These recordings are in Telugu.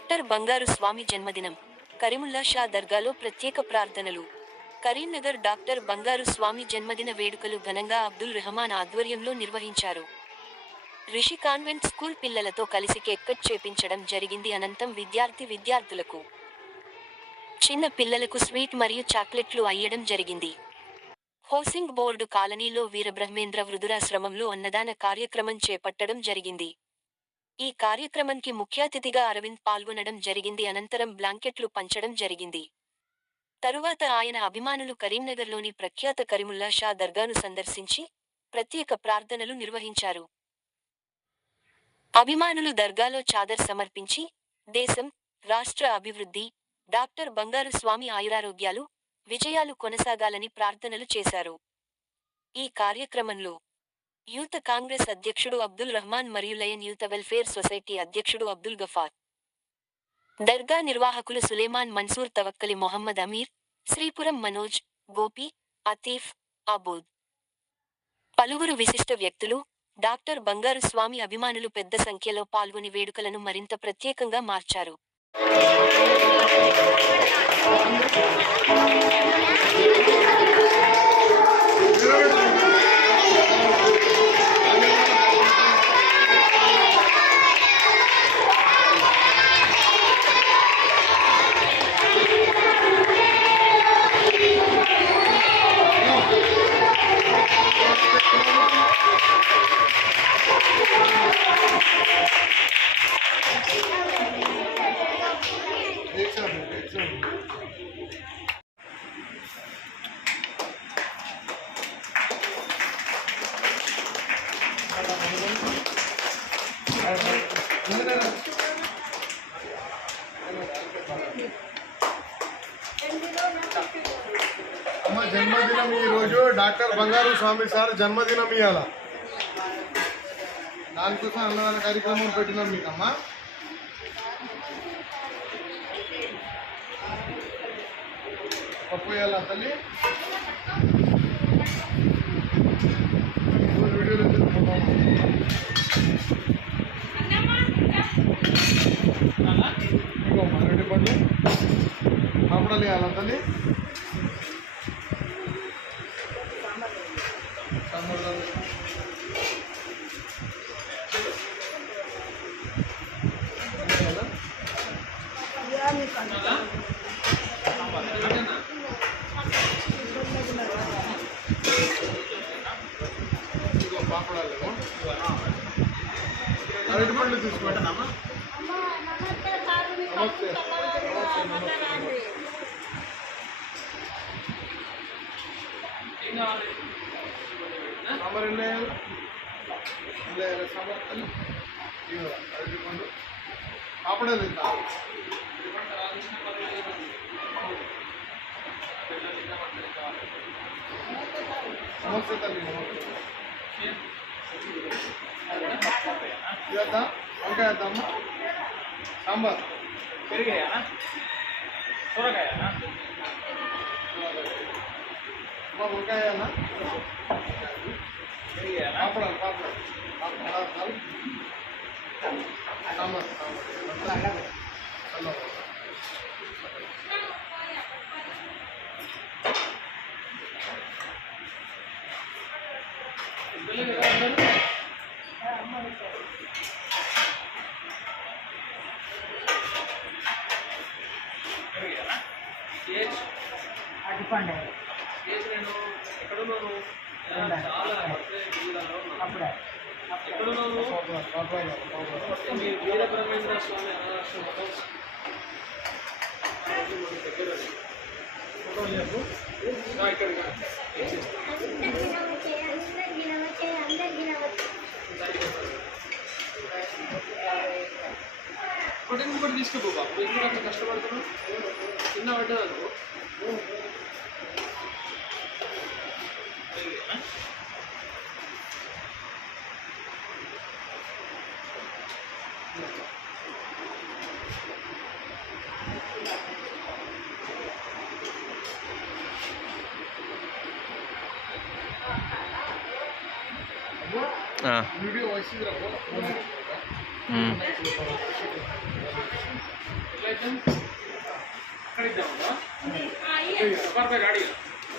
డాక్టర్ బంగారు స్వామి జన్మదినం. కరీముల్లా షా దర్గాలో ప్రత్యేక ప్రార్థనలు. కరీంనగర్ డాక్టర్ బంగారు స్వామి జన్మదిన వేడుకలు ఘనంగా అబ్దుల్ రెహమాన్ ఆధ్వర్యంలో నిర్వహించారు. రిషి కాన్వెంట్ స్కూల్ పిల్లలతో కలిసి కేక్ కట్ చేపించడం జరిగింది అనంతం విద్యార్థి విద్యార్థులకు. చిన్న పిల్లలకు స్వీట్ మరియు చాక్లెట్లు అయ్యడం జరిగింది. హౌసింగ్ బోర్డు కాలనీలో వీరబ్రహ్మేంద్ర వృధురాశ్రమంలో అన్నదాన కార్యక్రమం చేపట్టడం జరిగింది. ఈ కార్యక్రమంకి ముఖ్య అతిథిగా అరవింద్ పాల్గొనడం జరిగింది. అనంతరం బ్లాంకెట్లు పంచడం జరిగింది. తరువాత ఆయన అభిమానులు కరీంనగర్లోని ప్రఖ్యాత కరీముల్లా షా దర్గాను సందర్శించి ప్రత్యేక ప్రార్థనలు నిర్వహించారు. అభిమానులు దర్గాలో చాదర్ సమర్పించి దేశం రాష్ట్ర అభివృద్ధి డాక్టర్ బంగారు స్వామి ఆయురారోగ్యాలు విజయాలు కొనసాగాలని ప్రార్థనలు చేశారు. ఈ కార్యక్రమంలో యూత్ కాంగ్రెస్ అధ్యక్షుడు అబ్దుల్ రహమాన్ మరియు లయన్ యూత్ వెల్ఫేర్ సొసైటీ అధ్యక్షుడు అబ్దుల్ గఫార్. దర్గా నిర్వాహకులు సులేమాన్ మన్సూర్ తవక్కలి మొహమ్మద్ అమీర్ శ్రీపురం మనోజ్ గోపి అతీఫ్ అబూద్. పలువురు విశిష్ట వ్యక్తులు డాక్టర్ బంగారు స్వామి అభిమానులు పెద్ద సంఖ్యలో పాల్గొని వేడుకలను మరింత ప్రత్యేకంగా మార్చారు. డాక్టర్ బంగారు స్వామి సార్ జన్మదినం ఇవాళ దానికోసం అన్నదాన కార్యక్రమం పెట్టినాం మీకమ్మా. పప్పు ఇవ్వాలా తల్లి? ఓ వీడియోలో ఇంకో ఇదిగోమ్మా, రెండు పండ్లు పాపడాలు తల్లి? పాపడాలేమో తీసుకుంటానమ్మా. నమస్తే నమస్తే నమస్తే సాంబార్ ఎన్ని వేయాలి ఎన్ని నమస్తే తల్లి నమస్తే ఇద్దా వంకాయ వేద్దామా సాంబార్ పెరిగాయనా సొరకాయనా అమ్మా వంకాయ వేయాలా పెరిగాయనా పాపడాలు పాపడాలు పాపడాలు సాంబార్ సాంబార్ చెప్పండి. అప్పుడే. ఒకటి ఇంకొకటి తీసుకుపో బాబు. ఎందుకు కష్టపడుతున్నావు? చిన్న పడ్డదా 아. 물병 원시더라고. 음. 음.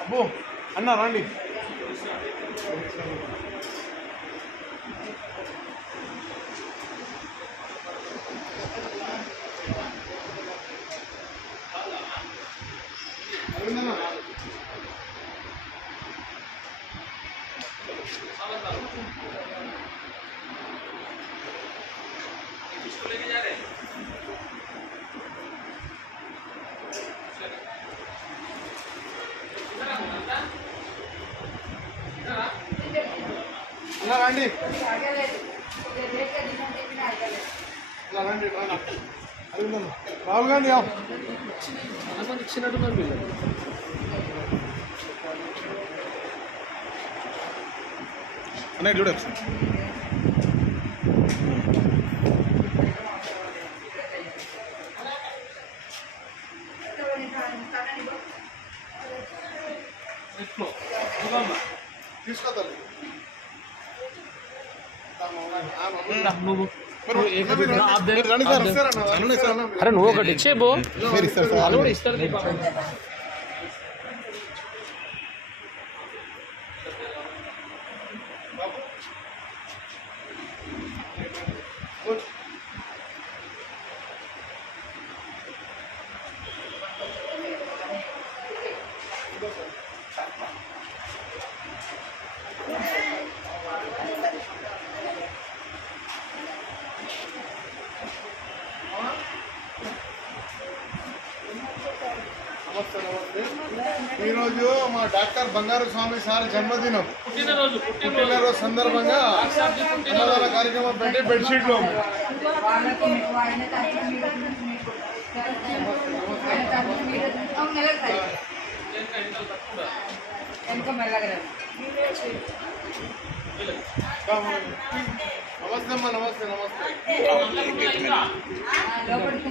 అబ్బో అన్న రండి. రండి. రండి రాహుల్ గాంధీ ఆవ్. చాలా మంది ఇచ్చినట్టున్నారు వీళ్ళు అన్న ఇటు చూడు నువ్వు అరే నువ్వు ఒకటి ఇచ్చే బో ఇస్తారు ఈరోజు మా డాక్టర్ బంగారు స్వామి సార్ జన్మదినం. పుట్టినరోజు సందర్భంగా అన్నదాన కార్యక్రమం పెట్టి బెడ్షీట్లు. నమస్తే అమ్మా నమస్తే నమస్తే. లోపలికి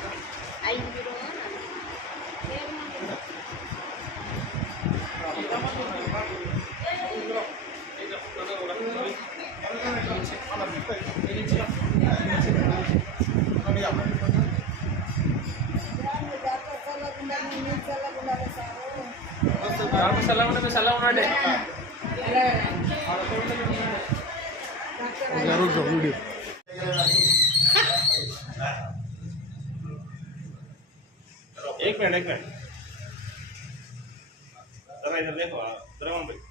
సెలవు సెలవు ఉన్నాడే એક મિનિટ એક મિનિટ તમે ઇધર દેખો જરા ભાઈ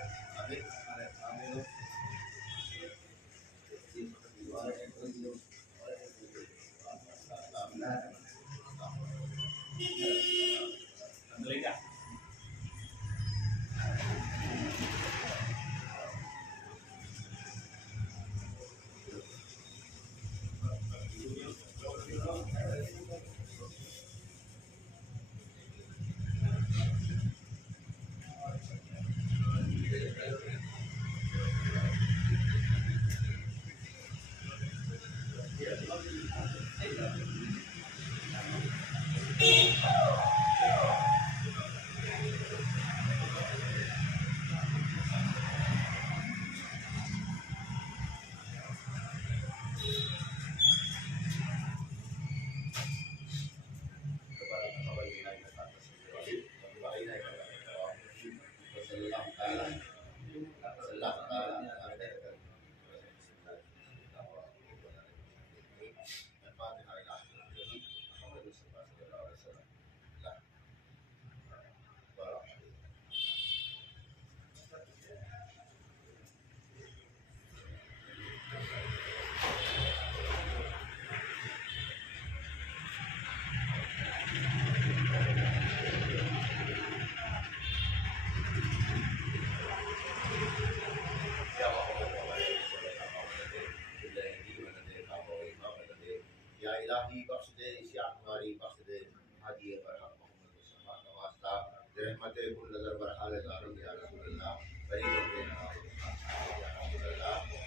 رحمت ابن نظر برحال ازار یا رسول اللہ فرید و بینا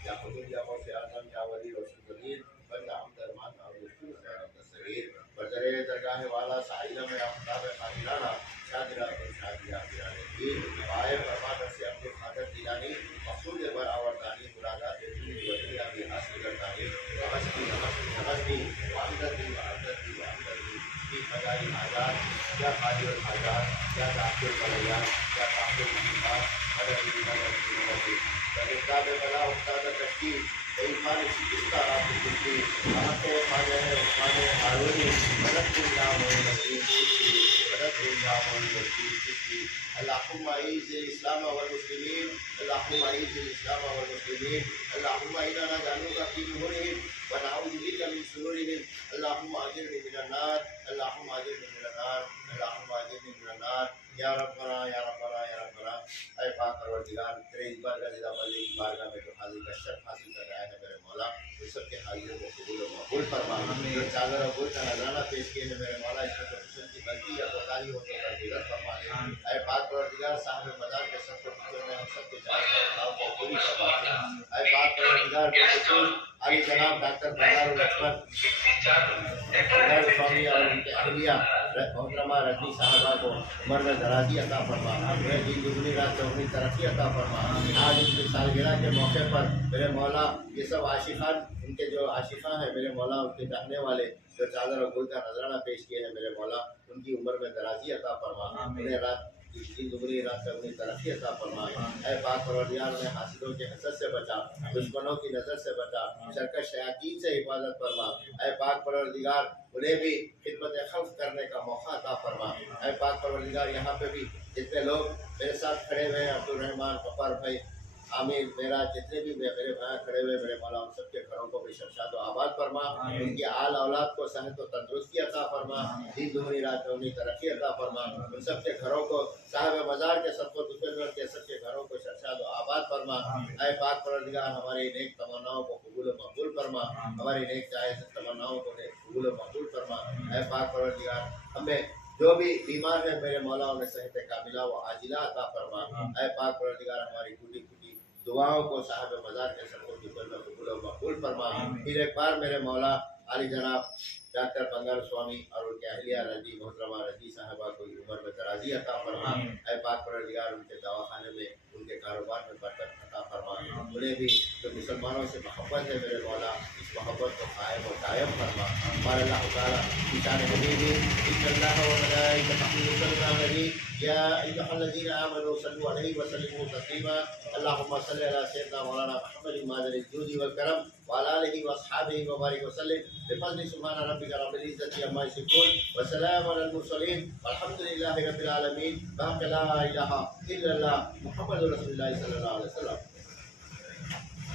یا خدود یا خوش آدم یا ولی روشن قدیر بلد عام درمان نارو شکر سیارت سویر بردرے درگاہ والا سائلہ میں، افتاب خانیلانہ الحاجات یا خالی الحاجات یا ڈاکٹر بلیات یا ڈاکٹر مہمات مدد مدد مدد استاد بلا، استاد تشکیل انسان اس آپ کی زندگی آپ کے خاجہ ہے خاج حاضری مدد اللہ مدد مدد اللہ مدد اللهم اعز الاسلام والمسلمين اللهم اعز الاسلام والمسلمين اللهم انا نجعلك في نورهم ونعوذ بك من شرورهم. اللهم أجرني من النار. اللهم أجرني من النار. اللهم أجرني من النار. اے پاک پروردگار تیرے اس بار کا رضا بندی کی بارگاہ میں جو حاضر کا شرف حاصل کر رہا ہے میرے مولا۔ اس سب کے حاضر کو قبول و مقبول فرما۔ جو چادر اور بول کا نظرانہ پیش کیے ہیں میرے مولا اس میں تو حسن کی غلطی یا کوتاہی ہو تو کر دیگر فرما دے۔ اے پاک پروردگار صاحب مدار کے سب کو فکر میں ہم سب کے جان کا اخلاق کو پوری فرما دے۔ اے پاک پروردگار بالخصوص علی جناب ڈاکٹر بازار الرحمن ڈاکٹر سوامی اور ان کے اہلیہ محترمہ رضی صاحبہ کو مرد درازی عطا فرما میرے دین دگنی رات چوگنی ترقی عطا فرما آج ان کی سالگرہ کے موقع پر میرے مولا یہ سب عاشقان ان کے جو عاشقان ہیں۔ میرے مولا ان کے چاہنے والے جو چادر اور گل کا نظرانہ پیش کیے ہیں میرے مولا ان کی عمر میں درازی عطا فرما انہیں رات کی دبری رات اپنی ترقی عطا فرمائے اے پاک پروردگار نے حاصلوں کے حسد سے بچا، دشمنوں کی نظر سے بچا سرکش شیاطین سے حفاظت فرما۔ اے پاک پروردگار، انہیں بھی خدمت خلق کرنے کا موقع عطا فرما۔ اے پاک پروردگار، یہاں پہ بھی جتنے لوگ میرے ساتھ کھڑے ہوئے ہیں عبد الرحمان غفار بھائی آمین میرا جتنے بھی میرے بھائی کھڑے ہوئے میرے مولا ان سب کے گھروں کو بھی شرشاد و آباد فرما۔ ان کی آل اولاد کو صحت و تندرستی عطا فرما۔ دن دھونی رات دھونی ترقی عطا فرما۔ ان سب کے گھروں کو صاحب مزار کے سب کو دوسرے کے سب کے گھروں کو شرشاد و آباد فرما۔ اے پاک پردگار ہماری نیک تمناؤں کو قبول و مقبول فرما۔ ہماری نیک چاہے تمناؤں کو قبول و مقبول فرما۔ اے پاک پردگار ہمیں جو بھی بیمار ہے میرے مولا انہیں صحت کاملہ و عاجلہ عطا فرما۔ اے پاک پردگار ہماری گوٹی دعاؤں کو صاحب مزار کے سفر کی بندہ قبول و مقبول فرما۔ پھر ایک بار میرے مولا علی جناب ڈاکٹر بنگل سوامی اور ان کے اہلیہ رضی محترمہ رضی صاحبہ کو عمر میں درازی عطا فرما۔ اے پاک پروردگار ان کے دواخانے میں ان کے کاروبار میں برکت عطا فرما۔ مجھے بھی جو مسلمانوں سے محبت ہے میرے مولا، اس محبت کو قائم و قائم فرما۔ ہمارا اللہ تعالیٰ نشان حبیبی ان اللہ و ملائکہ صلی علیہ یا ایھا الذین آمنوا صلوا علیہ وسلموا تسلیما۔ اللهم صل علی سیدنا مولانا محمد ماذر الجود والکرم وعلى آله وأصحابه وبارك وسلم۔ بفضل سبحان ربك رب العزة عما يصفون وسلام على المرسلين والحمد لله رب العالمين لا إله إلا الله محمد رسول الله صلى الله عليه وسلم۔